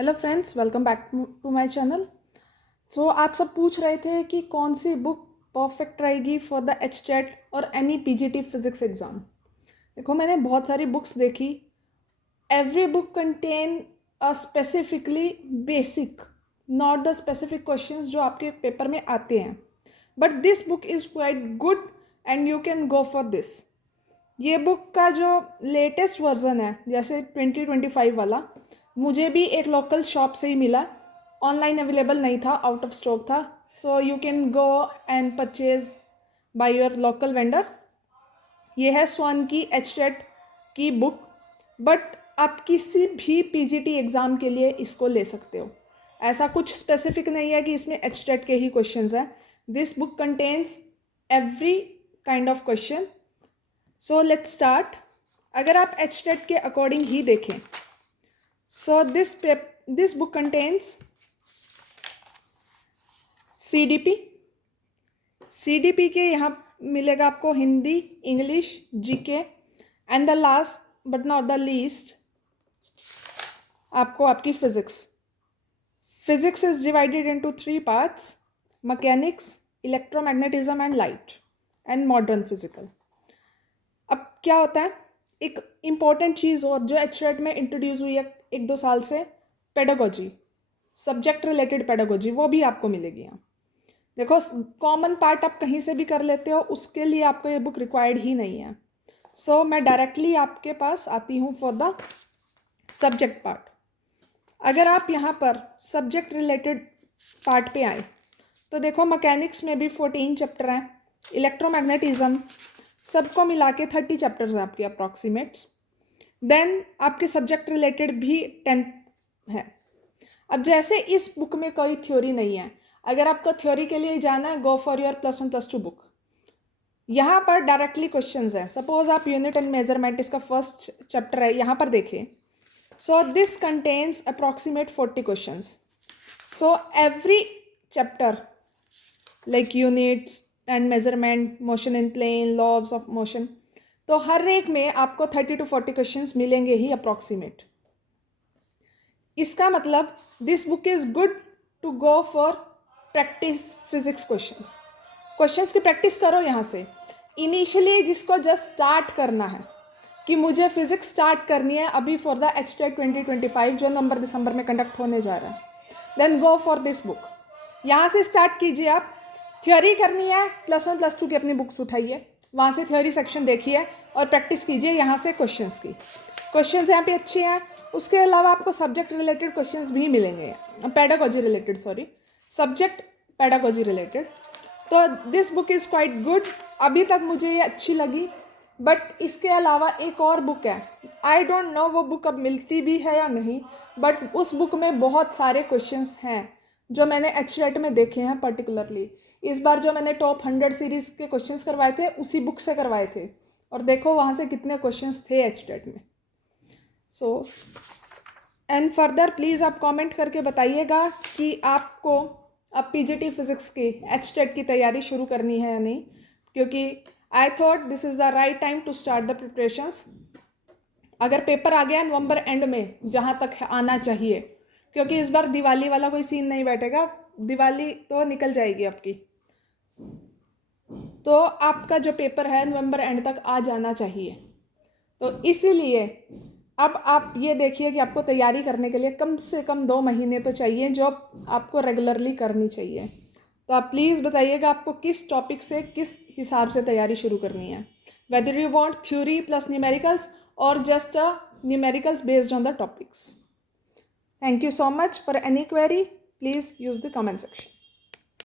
Hello friends, welcome back to my channel. So आप सब पूछ रहे थे कि कौन सी बुक परफेक्ट रहेगी फॉर द एचटेट और एनी पीजीटी फिजिक्स एग्ज़ाम। देखो, मैंने बहुत सारी बुक्स देखी। Every book content a specifically basic, not the specific questions जो आपके पेपर में आते हैं, but this book is quite good and you can go for this. ये बुक का जो लेटेस्ट वर्जन है, जैसे 2025 वाला, मुझे भी एक लोकल शॉप से ही मिला। ऑनलाइन अवेलेबल नहीं था, आउट ऑफ स्टॉक था। So you can go and purchase by your local vendor. ये है स्वान की एचटेट की बुक, बट आप किसी भी पीजीटी एग्ज़ाम के लिए इसको ले सकते हो। ऐसा कुछ स्पेसिफिक नहीं है कि इसमें एचटेट के ही क्वेश्चंस हैं। This book contains every kind of question. So let's start. अगर आप एचटेट के अकॉर्डिंग ही देखें, so this book contains CDP के यहाँ मिलेगा आपको Hindi, English, GK and the last but not the least आपको आपकी physics is divided into 3 parts: mechanics, electromagnetism and light and modern physical. अब क्या होता है, एक इम्पॉर्टेंट चीज़ और जो एचटेट में इंट्रोड्यूस हुई है 1-2 साल से, पेडागोजी, सब्जेक्ट रिलेटेड पेडागोजी, वो भी आपको मिलेगी यहाँ। देखो, कॉमन पार्ट आप कहीं से भी कर लेते हो, उसके लिए आपको ये बुक रिक्वायर्ड ही नहीं है। सो मैं डायरेक्टली आपके पास आती हूँ फॉर द सब्जेक्ट पार्ट। अगर आप यहाँ पर सब्जेक्ट रिलेटेड पार्ट पे आए तो देखो, मैकेनिक्स में भी 14 चैप्टर हैं, इलेक्ट्रोमैग्नेटिज्म सबको मिला के 30 चैप्टर्स हैं आपके अप्रॉक्सीमेट। देन आपके सब्जेक्ट रिलेटेड भी 10 है। अब जैसे इस बुक में कोई थ्योरी नहीं है, अगर आपको थ्योरी के लिए जाना है, गो फॉर योर +1 +2 बुक। यहाँ पर डायरेक्टली क्वेश्चंस हैं। सपोज आप यूनिट एंड मेजरमेंट, इसका फर्स्ट चैप्टर है, यहाँ पर देखिए। So this contains approximate 40 questions. So every chapter like units and measurement, motion in plane, laws of motion, तो हर एक में आपको 30 to 40 क्वेश्चंस मिलेंगे ही अप्रॉक्सीमेट। इसका मतलब this book is good to go for practice physics questions की practice करो यहाँ से। इनिशियली जिसको जस्ट स्टार्ट करना है कि मुझे फिजिक्स स्टार्ट करनी है अभी फॉर द एचटेट 2025 जो नवंबर-दिसंबर में कंडक्ट होने जा रहा है, then go for this book. यहाँ से स्टार्ट कीजिए। आप थ्योरी करनी है, +1 +2 की अपनी बुक्स उठाइए, वहाँ से थ्योरी सेक्शन देखिए और प्रैक्टिस कीजिए यहाँ से क्वेश्चंस की। क्वेश्चंस यहाँ पे अच्छे हैं। उसके अलावा आपको सब्जेक्ट रिलेटेड क्वेश्चंस भी मिलेंगे, pedagogy related, subject pedagogy related. तो this book is quite good. अभी तक मुझे ये अच्छी लगी, बट इसके अलावा एक और बुक है, आई डोंट नो वो बुक अब मिलती भी है या नहीं, बट उस बुक में बहुत सारे क्वेश्चंस हैं जो मैंने एचटेट में देखे हैं। पर्टिकुलरली इस बार जो मैंने टॉप 100 सीरीज़ के क्वेश्चंस करवाए थे, उसी बुक से करवाए थे, और देखो वहाँ से कितने क्वेश्चंस थे एचटेट में। सो एंड फर्दर प्लीज़ आप कमेंट करके बताइएगा कि आपको अब पीजीटी फिजिक्स की एचटेट की तैयारी शुरू करनी है या नहीं, क्योंकि I thought this is the right time to start the preparations. अगर पेपर आ गया नवंबर एंड में, जहाँ तक आना चाहिए, क्योंकि इस बार दिवाली वाला कोई सीन नहीं बैठेगा, दिवाली तो निकल जाएगी आपकी, तो आपका जो पेपर है नवंबर एंड तक आ जाना चाहिए। तो इसीलिए अब आप ये देखिए कि आपको तैयारी करने के लिए कम से कम 2 महीने तो चाहिए, जो आपको रेगुलरली करनी चाहिए। तो आप प्लीज़ बताइएगा आपको किस टॉपिक से, किस हिसाब से तैयारी शुरू करनी है, whether you want theory plus numericals और just numericals based on the topics. Thank you so much. For any query please use the comment section.